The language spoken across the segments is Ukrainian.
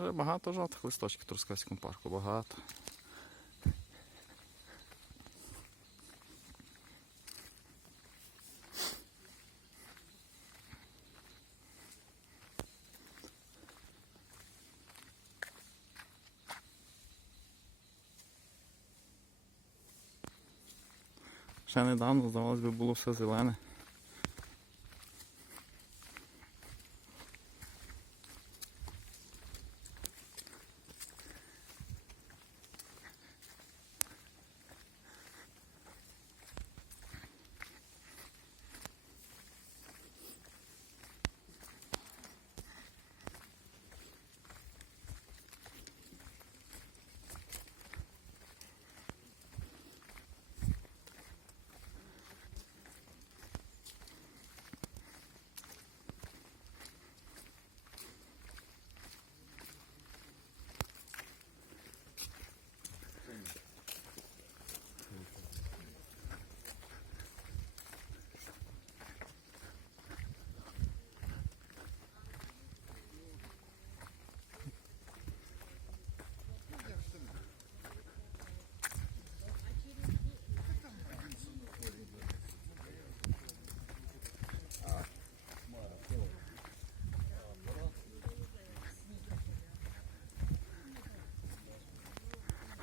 вже багато жовтих листочків в Трускавському парку, багато. Ще недавно, здавалось би, було все зелене.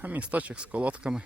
А місточок з колодками.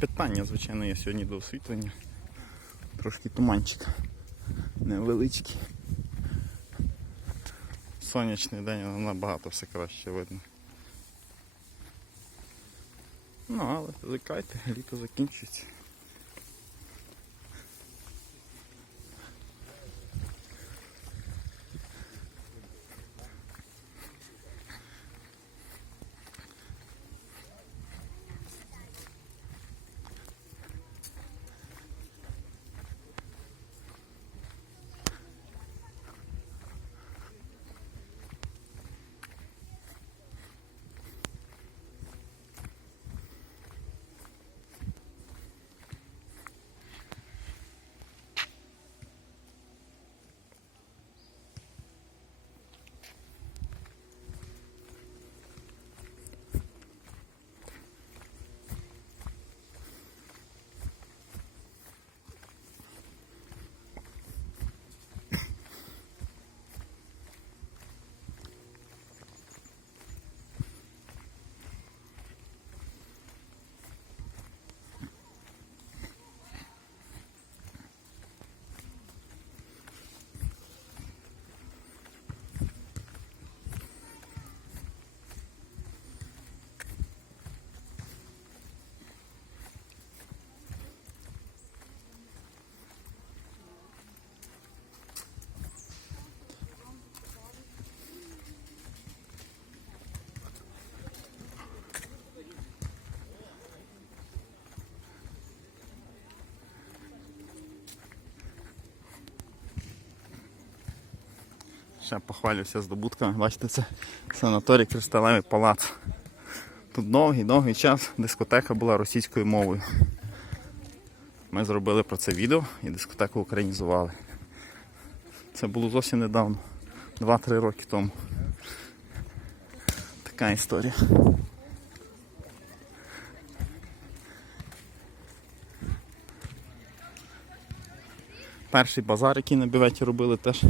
Питання, звичайно, є сьогодні до освітлення. Трошки туманчик невеличкий. Сонячний день набагато все краще видно. Ну, але звикайте, літо закінчується. Ще похвалюся здобутками. Бачите, це санаторій Кристалевий палац. Тут довгий-довгий час дискотека була російською мовою. Ми зробили про це відео і дискотеку українізували. Це було зовсім недавно, 2-3 роки тому. Така історія. Перший базар, який на біветі робили, теж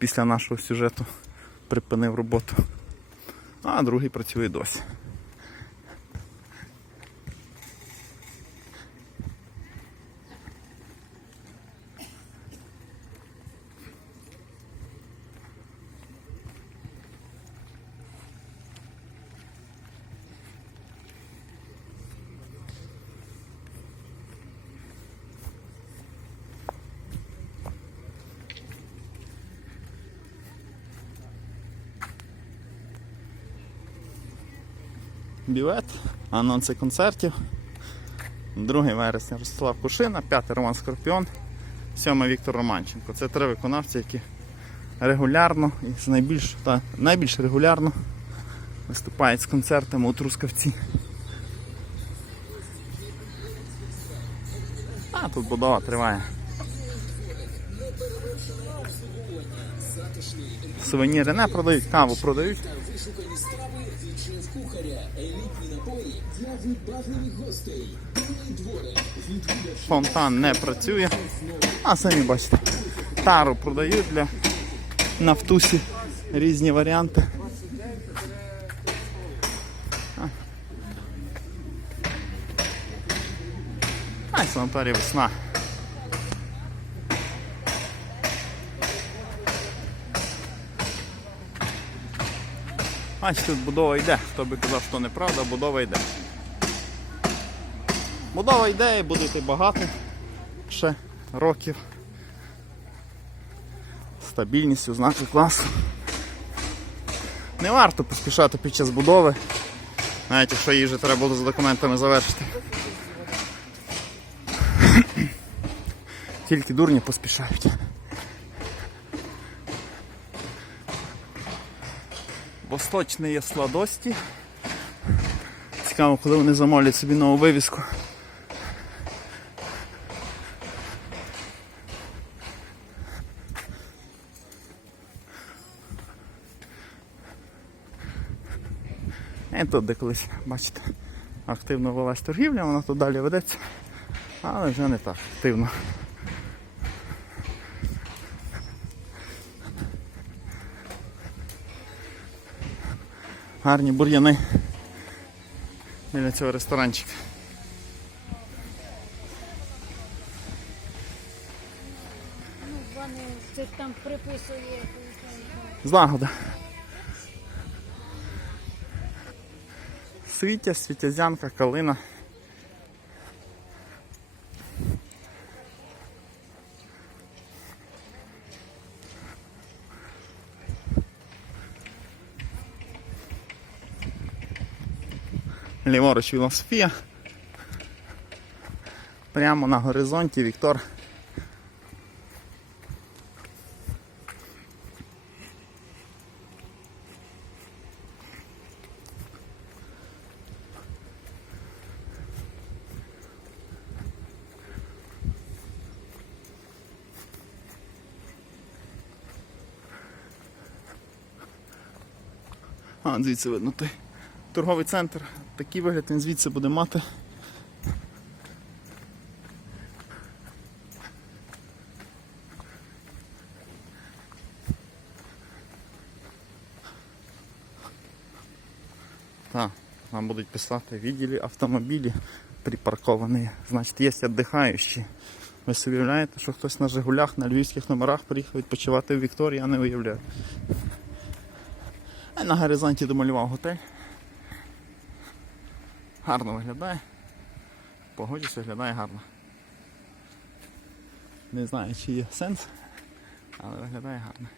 після нашого сюжету припинив роботу. А другий працює досі. Бівет, анонси концертів. 2 вересня Ростислав Кушина, 5 Роман Скорпіон, 7 Віктор Романченко. Це три виконавці, які регулярно і найбільш, та, найбільш регулярно виступають з концертами у Трускавці. А тут будова триває. Сувеніри не продають, каву продають. Шеф-кухаря, елітні напої для вибагливих гостей. Фонтан не працює. А самі бачите. Тару продають для нафтусі різні варіанти. А. Санаторій весна. Бачите, тут будова йде. Хто би казав, що неправда, будова йде. Будова йде і буде йти багато ще років. Стабільність у знаки класу. Не варто поспішати під час будови, навіть якщо її вже треба буде з документами завершити. Тільки дурні поспішають. Восточний сладості. Цікаво, коли вони замовлять собі нову вивіску. І тут де колись, бачите, активно велась торгівля, вона тут далі ведеться, але вже не так активно. Гарні бур'яни біля цього ресторанчика. Приписує. Злагода. Світя, світязянка, калина. Ліворуч філософія. Прямо на горизонті Віктор. А, звідси видно той торговий центр. Такий вигляд він звідси буде мати. Так, нам будуть писати відділі автомобілі припарковані. Значить, є віддихаючі. Ви собі уявляєте, що хтось на Жигулях, на львівських номерах приїхав відпочивати в Вікторії, я не уявляю. А на горизонті домалював готель. Гарно виглядає. Погоджусь, виглядає гарно. Не знаю, чи є сенс, але виглядає гарно.